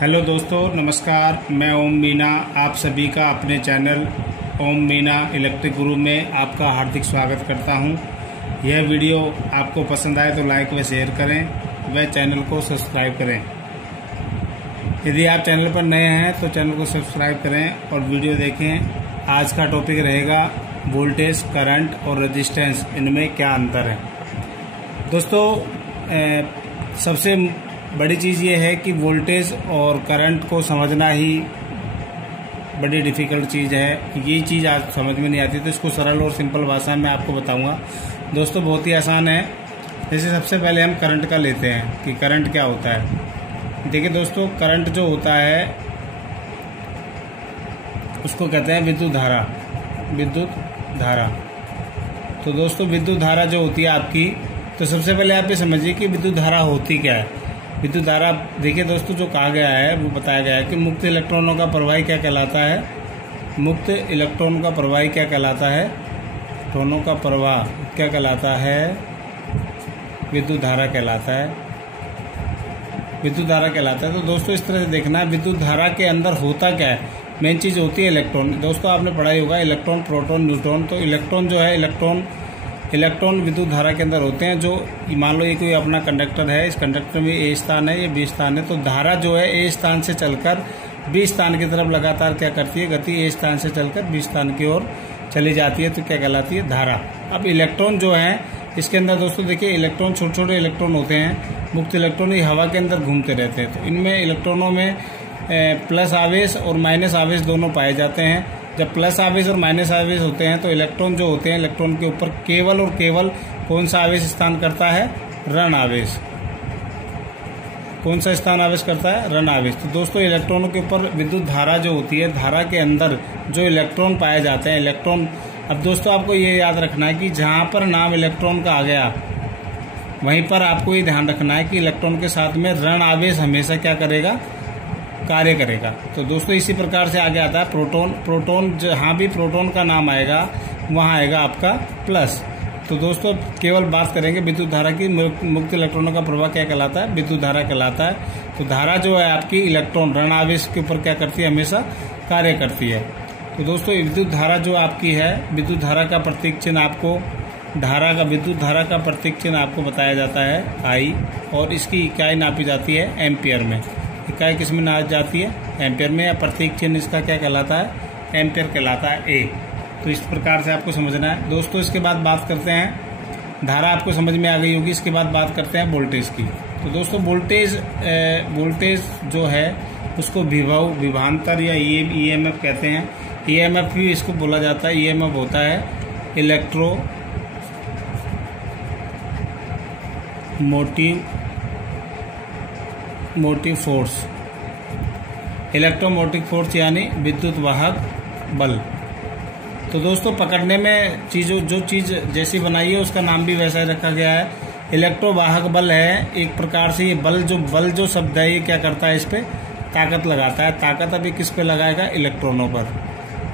Hello दोस्तों, नमस्कार। मैं ओम मीना आप सभी का अपने चैनल ओम मीना इलेक्ट्रिक गुरु में आपका हार्दिक स्वागत करता हूं। यह वीडियो आपको पसंद आए तो लाइक व शेयर करें व चैनल को सब्सक्राइब करें। यदि आप चैनल पर नए हैं तो चैनल को सब्सक्राइब करें और वीडियो देखें। आज का टॉपिक रहेगा वोल्टेज, करंट और रेजिस्टेंस, इनमें क्या अंतर है। दोस्तों, सबसे बड़ी चीज़ ये है कि वोल्टेज और करंट को समझना ही बड़ी डिफ़िकल्ट चीज़ है। ये चीज़ आज समझ में नहीं आती तो इसको सरल और सिंपल भाषा में आपको बताऊंगा। दोस्तों, बहुत ही आसान है। जैसे सबसे पहले हम करंट का लेते हैं कि करंट क्या होता है। देखिए दोस्तों, करंट जो होता है उसको कहते हैं विद्युत धारा। विद्युत धारा। तो दोस्तों, विद्युत धारा जो होती है आपकी, तो सबसे पहले आप ये समझिए कि विद्युत धारा होती क्या है। विद्युत धारा, देखिए दोस्तों, जो कहा गया है वो बताया गया है कि मुक्त इलेक्ट्रॉनों का प्रवाही क्या कहलाता है। मुक्त इलेक्ट्रॉन का प्रवाही क्या कहलाता है। इलेक्ट्रॉनों का प्रवाह क्या कहलाता है। विद्युत धारा कहलाता है। विद्युत धारा कहलाता है। तो दोस्तों, इस तरह से देखना है विद्युत धारा के अंदर होता क्या है। मेन चीज़ होती है इलेक्ट्रॉन। दोस्तों, आपने पढ़ाई होगा इलेक्ट्रॉन, प्रोटॉन, न्यूट्रॉन। तो इलेक्ट्रॉन जो है, इलेक्ट्रॉन विद्युत धारा के अंदर होते हैं। जो मान लो ये कोई अपना कंडक्टर है, इस कंडक्टर में ए स्थान है, ये बी स्थान है। तो धारा जो है ए स्थान से चलकर बी स्थान की तरफ लगातार क्या करती है, गति ए स्थान से चलकर बी स्थान की ओर चली जाती है। तो क्या कहलाती है, धारा। अब इलेक्ट्रॉन जो है इसके अंदर दोस्तों देखिए, इलेक्ट्रॉन छोटे छोटे इलेक्ट्रॉन होते हैं। मुक्त इलेक्ट्रॉन ये हवा के अंदर घूमते रहते हैं। तो इनमें इलेक्ट्रॉनों में प्लस आवेश और माइनस आवेश दोनों पाए जाते हैं। जब प्लस आवेश और माइनस आवेश होते हैं तो इलेक्ट्रॉन जो होते हैं, इलेक्ट्रॉन के ऊपर केवल और केवल कौन सा आवेश स्थान करता है, ऋण आवेश। कौन सा स्थान आवेश करता है, ऋण आवेश। तो दोस्तों, इलेक्ट्रॉनों के ऊपर विद्युत धारा जो होती है, धारा के अंदर जो इलेक्ट्रॉन पाए जाते हैं, इलेक्ट्रॉन। अब दोस्तों, आपको ये याद रखना है कि जहां पर नाम इलेक्ट्रॉन का आ गया वहीं पर आपको ये ध्यान रखना है कि इलेक्ट्रॉन के साथ में ऋण आवेश हमेशा क्या करेगा, कार्य करेगा। तो दोस्तों, इसी प्रकार से आगे आता है प्रोटॉन। प्रोटॉन, जहाँ भी प्रोटॉन का नाम आएगा वहाँ आएगा आपका प्लस। तो दोस्तों, केवल बात करेंगे विद्युत धारा की। मुक्त इलेक्ट्रॉनों का प्रवाह क्या कहलाता है, विद्युत धारा कहलाता है। तो धारा जो है आपकी, इलेक्ट्रॉन ऋण आवेश के ऊपर क्या करती है, हमेशा कार्य करती है। तो दोस्तों, विद्युत धारा जो आपकी है, विद्युत धारा का प्रतीक चिन्ह आपको, विद्युत धारा का प्रतीक चिन्ह आपको बताया जाता है आई, और इसकी इकाई नापी जाती है एम्पियर में। इकाई किस में नापी जाती है, एम्पियर में। या प्रतीक चिन्ह इसका क्या कहलाता है, एम्पियर कहलाता है, ए। तो इस प्रकार से आपको समझना है। दोस्तों, इसके बाद बात करते हैं, धारा आपको समझ में आ गई होगी। इसके बाद बात करते हैं वोल्टेज की। तो दोस्तों, वोल्टेज जो है उसको विभवांतर या ईएमएफ कहते हैं। ईएमएफ भी इसको बोला जाता है। ईएमएफ होता है इलेक्ट्रोमोटिव फोर्स। इलेक्ट्रोमोटिव फोर्स यानी विद्युत वाहक बल। तो दोस्तों, पकड़ने में जो चीज़ जैसी बनाई है उसका नाम भी वैसा ही रखा गया है। इलेक्ट्रोवाहक बल है एक प्रकार से। ये बल जो शब्द है, ये क्या करता है, इस पे ताकत लगाता है। ताकत अभी किस पे लगाएगा, इलेक्ट्रॉनों पर।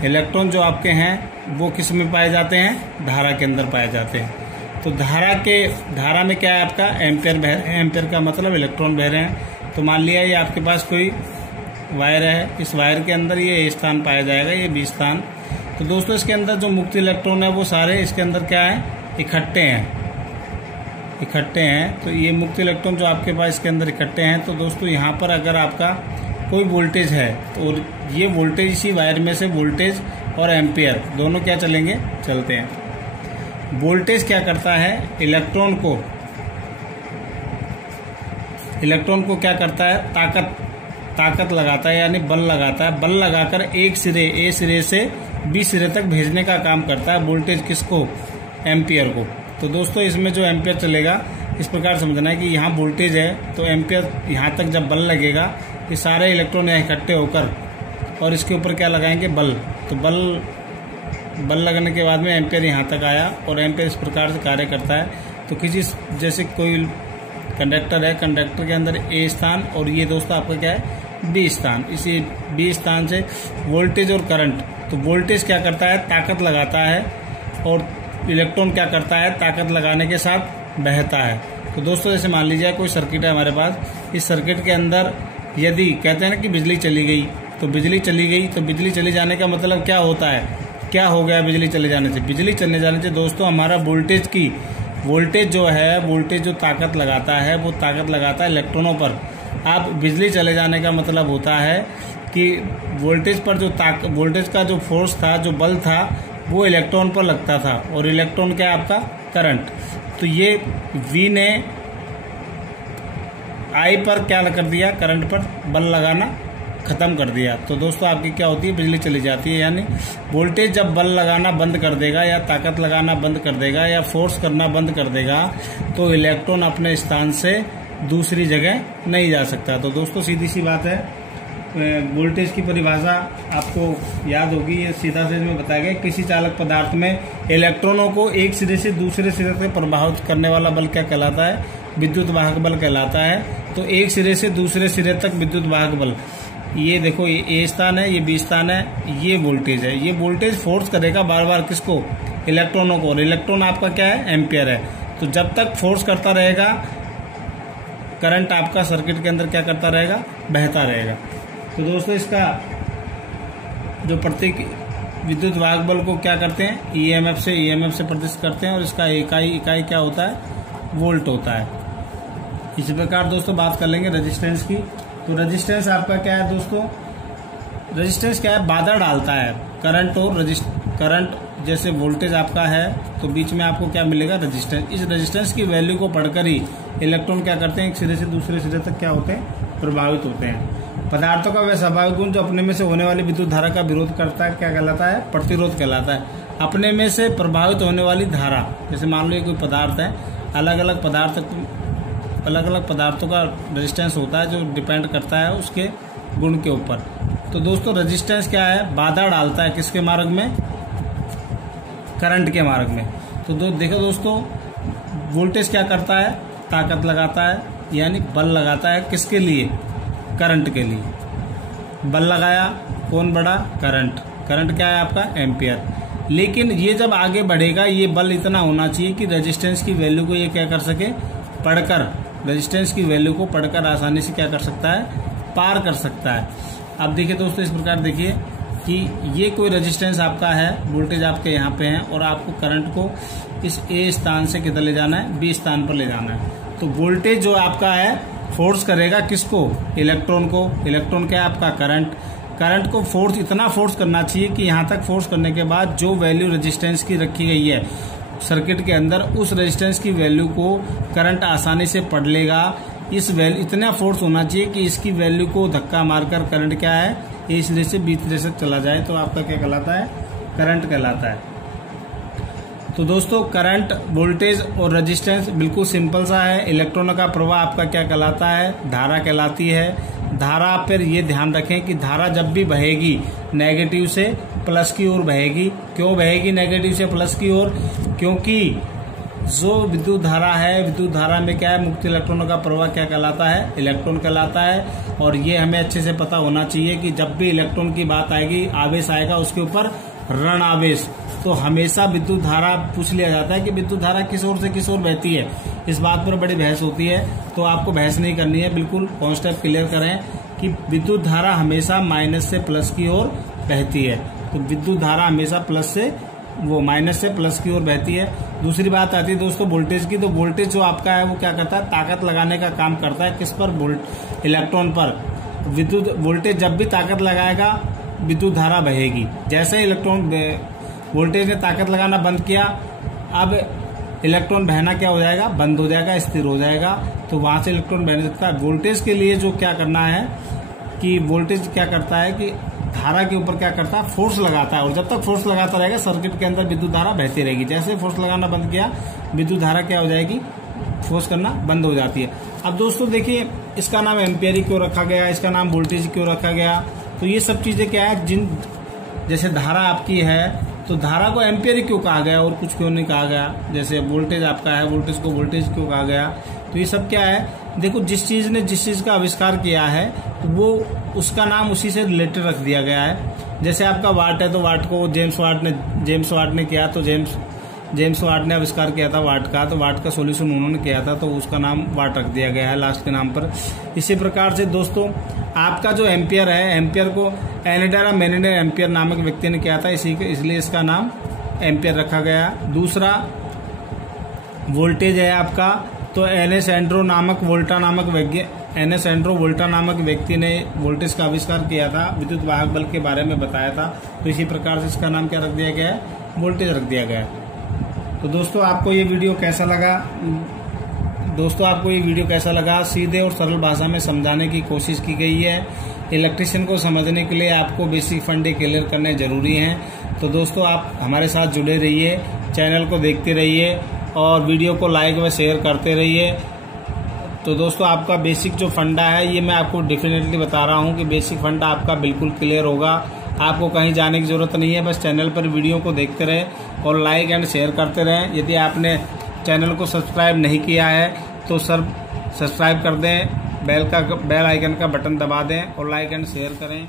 इलेक्ट्रॉन जो आपके हैं वो किस में पाए जाते हैं, धारा के अंदर पाए जाते हैं। तो धारा में क्या है आपका, एम्पियर बह रहे हैं। एम्पियर का मतलब इलेक्ट्रॉन बह रहे हैं। तो मान लिया ये आपके पास कोई वायर है, इस वायर के अंदर ये ए स्थान पाया जाएगा, ये बी स्थान। तो दोस्तों, इसके अंदर जो मुक्त इलेक्ट्रॉन है वो सारे इसके अंदर क्या है, इकट्ठे हैं। तो ये मुक्त इलेक्ट्रॉन जो आपके पास इसके अंदर इकट्ठे हैं। तो दोस्तों, यहाँ पर अगर आपका कोई वोल्टेज है तो ये वोल्टेज, इसी वायर में से वोल्टेज और एम्पियर दोनों क्या चलते हैं। वोल्टेज क्या करता है, इलेक्ट्रॉन को क्या करता है, ताकत लगाता है, यानी बल लगाता है। बल लगाकर एक सिरे, ए सिरे से बी सिरे तक भेजने का काम करता है वोल्टेज। किसको, एम्पियर को। तो दोस्तों, इसमें जो एम्पियर चलेगा, इस प्रकार समझना है कि यहाँ वोल्टेज है तो एम्पियर यहाँ तक जब बल लगेगा, ये सारे इलेक्ट्रॉन यहाँ इकट्ठे होकर और इसके ऊपर क्या लगाएंगे, बल। तो बल लगने के बाद में एम्पियर यहाँ तक आया और एम्पियर इस प्रकार से कार्य करता है। तो किसी, जैसे कोई कंडक्टर है, कंडक्टर के अंदर ए स्थान और ये दोस्तों आपका क्या है, बी स्थान। इसी बी स्थान से वोल्टेज और करंट। तो वोल्टेज क्या करता है, ताकत लगाता है, और इलेक्ट्रॉन क्या करता है, ताकत लगाने के साथ बहता है। तो दोस्तों, जैसे मान लीजिए कोई सर्किट है हमारे पास, इस सर्किट के अंदर यदि कहते हैं ना कि बिजली चली गई, तो बिजली चली गई, तो बिजली चले जाने का मतलब क्या होता है, क्या हो गया बिजली चले जाने से? बिजली चले जाने से दोस्तों हमारा वोल्टेज जो है, वोल्टेज जो ताकत लगाता है वो ताकत लगाता है इलेक्ट्रॉनों पर। अब बिजली चले जाने का मतलब होता है कि वोल्टेज पर जो वोल्टेज का जो फोर्स था, जो बल था, वो इलेक्ट्रॉन पर लगता था, और इलेक्ट्रॉन क्या है आपका? करंट। तो ये V ने I पर क्या कर दिया? करंट पर बल लगाना ख़त्म कर दिया। तो दोस्तों आपकी क्या होती है? बिजली चली जाती है। यानी वोल्टेज जब बल लगाना बंद कर देगा, या ताकत लगाना बंद कर देगा, या फोर्स करना बंद कर देगा, तो इलेक्ट्रॉन अपने स्थान से दूसरी जगह नहीं जा सकता। तो दोस्तों सीधी सी बात है, वोल्टेज की परिभाषा आपको याद होगी, ये सीधा से में बताया गया। किसी चालक पदार्थ में इलेक्ट्रॉनों को एक सिरे से दूसरे सिरे तक प्रभावित करने वाला बल क्या कहलाता है? विद्युत वाहक बल कहलाता है। तो एक सिरे से दूसरे सिरे तक विद्युत वाहक बल, ये देखो ये ए स्थान है, ये बी स्थान है, ये वोल्टेज है। ये वोल्टेज फोर्स करेगा बार बार किसको? इलेक्ट्रॉनों को। और इलेक्ट्रॉन आपका क्या है? एम्पियर है। तो जब तक फोर्स करता रहेगा, करंट आपका सर्किट के अंदर क्या करता रहेगा? बहता रहेगा। तो दोस्तों इसका जो प्रतीक विद्युत वाहक बल को क्या करते हैं? ईएमएफ से प्रदर्शित करते हैं, और इसका इकाई क्या होता है? वोल्ट होता है। इसी प्रकार दोस्तों बात कर लेंगे रेजिस्टेंस की। तो रेजिस्टेंस आपका क्या है दोस्तों? रेजिस्टेंस क्या है? बाधा डालता है करंट और करंट, जैसे वोल्टेज आपका है तो बीच में आपको क्या मिलेगा? रेजिस्टेंस। इस रेजिस्टेंस की वैल्यू को पढ़कर ही इलेक्ट्रॉन क्या करते हैं? एक सिरे से दूसरे सिरे तक क्या होते हैं? प्रभावित होते हैं। पदार्थों का वह स्वाभाविक गुण जो अपने में से होने वाली विद्युत धारा का विरोध करता है क्या कहलाता है? प्रतिरोध कहलाता है। अपने में से प्रभावित होने वाली धारा, जैसे मान लो ये कोई पदार्थ है, अलग अलग पदार्थों का रेजिस्टेंस होता है जो डिपेंड करता है उसके गुण के ऊपर। तो दोस्तों रेजिस्टेंस क्या है? बाधा डालता है किसके मार्ग में? करंट के मार्ग में। तो देखो दोस्तों, वोल्टेज क्या करता है? ताकत लगाता है, यानी बल लगाता है किसके लिए? करंट के लिए। बल लगाया, कौन बढ़ा? करंट। करंट क्या है आपका? एम्पियर। लेकिन ये जब आगे बढ़ेगा, ये बल इतना होना चाहिए कि रेजिस्टेंस की वैल्यू को ये क्या कर सके? पढ़कर, रेजिस्टेंस की वैल्यू को पढ़कर आसानी से क्या कर सकता है? पार कर सकता है। अब देखिए दोस्तों, इस प्रकार देखिए कि ये कोई रेजिस्टेंस आपका है, वोल्टेज आपके यहाँ पे है, और आपको करंट को इस ए स्थान से किधर ले जाना है? बी स्थान पर ले जाना है। तो वोल्टेज जो आपका है फोर्स करेगा किसको? इलेक्ट्रॉन को। इलेक्ट्रॉन क्या है आपका? करंट। करंट को फोर्स, इतना फोर्स करना चाहिए कि यहाँ तक फोर्स करने के बाद जो वैल्यू रेजिस्टेंस की रखी गई है सर्किट के अंदर, उस रेजिस्टेंस की वैल्यू को करंट आसानी से पढ़ लेगा। इस वैल्यू, इतना फोर्स होना चाहिए कि इसकी वैल्यू को धक्का मारकर करंट क्या है? ए सिरे से बी सिरे तक चला जाए, तो आपका क्या कहलाता है? करंट कहलाता है। तो दोस्तों करंट, वोल्टेज और रेजिस्टेंस बिल्कुल सिंपल सा है। इलेक्ट्रॉनों का प्रवाह आपका क्या कहलाता है? धारा कहलाती है। धारा पर ये ध्यान रखें कि धारा जब भी बहेगी नेगेटिव से प्लस की ओर बहेगी। क्यों बहेगी नेगेटिव से प्लस की ओर? क्योंकि जो विद्युत धारा है, विद्युत धारा में क्या है? मुक्त इलेक्ट्रॉनों का प्रवाह क्या कहलाता है? इलेक्ट्रॉन कहलाता है। और ये हमें अच्छे से पता होना चाहिए कि जब भी इलेक्ट्रॉन की बात आएगी, आवेश आएगा, उसके ऊपर ऋण आवेश। तो हमेशा विद्युत धारा पूछ लिया जाता है कि विद्युत धारा किस ओर से किस ओर बहती है। इस बात पर बड़ी बहस होती है, तो आपको बहस नहीं करनी है, बिल्कुल कॉन्सेप्ट क्लियर करें कि विद्युत धारा हमेशा माइनस से प्लस की ओर बहती है। तो विद्युत धारा हमेशा माइनस से प्लस की ओर बहती है। दूसरी बात आती है दोस्तों वोल्टेज की। तो वोल्टेज जो आपका है वो क्या करता है? ताकत लगाने का काम करता है। किस पर? इलेक्ट्रॉन पर। विद्युत वोल्टेज जब भी ताकत लगाएगा, विद्युत धारा बहेगी। जैसे इलेक्ट्रॉन वोल्टेज ने ताकत लगाना बंद किया, अब इलेक्ट्रॉन बहना क्या हो जाएगा? बंद हो जाएगा, स्थिर हो जाएगा। तो वहां से इलेक्ट्रॉन बहने सकता है। वोल्टेज के लिए जो क्या करना है कि वोल्टेज क्या करता है कि धारा के ऊपर क्या करता है? फोर्स लगाता है। और जब तक फोर्स लगाता रहेगा सर्किट के अंदर विद्युत धारा बहती रहेगी। जैसे फोर्स लगाना बंद किया, विद्युत धारा क्या हो जाएगी? फोर्स करना बंद हो जाती है। अब दोस्तों देखिए, इसका नाम एम्पियर क्यों रखा गया, इसका नाम वोल्टेज क्यों रखा गया? तो ये सब चीजें क्या है, जैसे धारा आपकी है तो धारा को एम्पियर क्यों कहा गया और कुछ क्यों नहीं कहा गया? जैसे वोल्टेज आपका है, वोल्टेज को वोल्टेज क्यों कहा गया? तो ये सब क्या है, देखो जिस चीज ने जिस चीज का आविष्कार किया है तो वो उसका नाम उसी से रिलेटेड रख दिया गया है। जैसे आपका वाट है तो वाट को जेम्स वाट ने किया तो जेम्स वाट ने आविष्कार किया था वाट का, तो वाट का सॉल्यूशन उन्होंने किया था, तो उसका नाम वाट रख दिया गया है लास्ट के नाम पर। इसी प्रकार से दोस्तों आपका जो एम्पियर है, एम्पियर को एनेडारा मेनेडर एम्पियर नामक व्यक्ति ने किया था, इसलिए इसका नाम एम्पियर रखा गया। दूसरा वोल्टेज है आपका, तो एनएस एंड्रो वोल्टा नामक व्यक्ति ने वोल्टेज का आविष्कार किया था, विद्युत वाहक बल के बारे में बताया था, तो इसी प्रकार से इसका नाम क्या रख दिया गया है, वोल्टेज रख दिया गया है। तो दोस्तों आपको ये वीडियो कैसा लगा? सीधे और सरल भाषा में समझाने की कोशिश की गई है। इलेक्ट्रिशियन को समझने के लिए आपको बेसिक फंडे क्लियर करने जरूरी हैं। तो दोस्तों आप हमारे साथ जुड़े रहिए, चैनल को देखते रहिए और वीडियो को लाइक व शेयर करते रहिए। तो दोस्तों आपका बेसिक जो फंडा है, ये मैं आपको डेफिनेटली बता रहा हूँ कि बेसिक फंडा आपका बिल्कुल क्लियर होगा। आपको कहीं जाने की जरूरत नहीं है, बस चैनल पर वीडियो को देखते रहें और लाइक एंड शेयर करते रहें। यदि आपने चैनल को सब्सक्राइब नहीं किया है तो सब्सक्राइब कर दें, बेल आइकन का बटन दबा दें और लाइक एंड शेयर करें।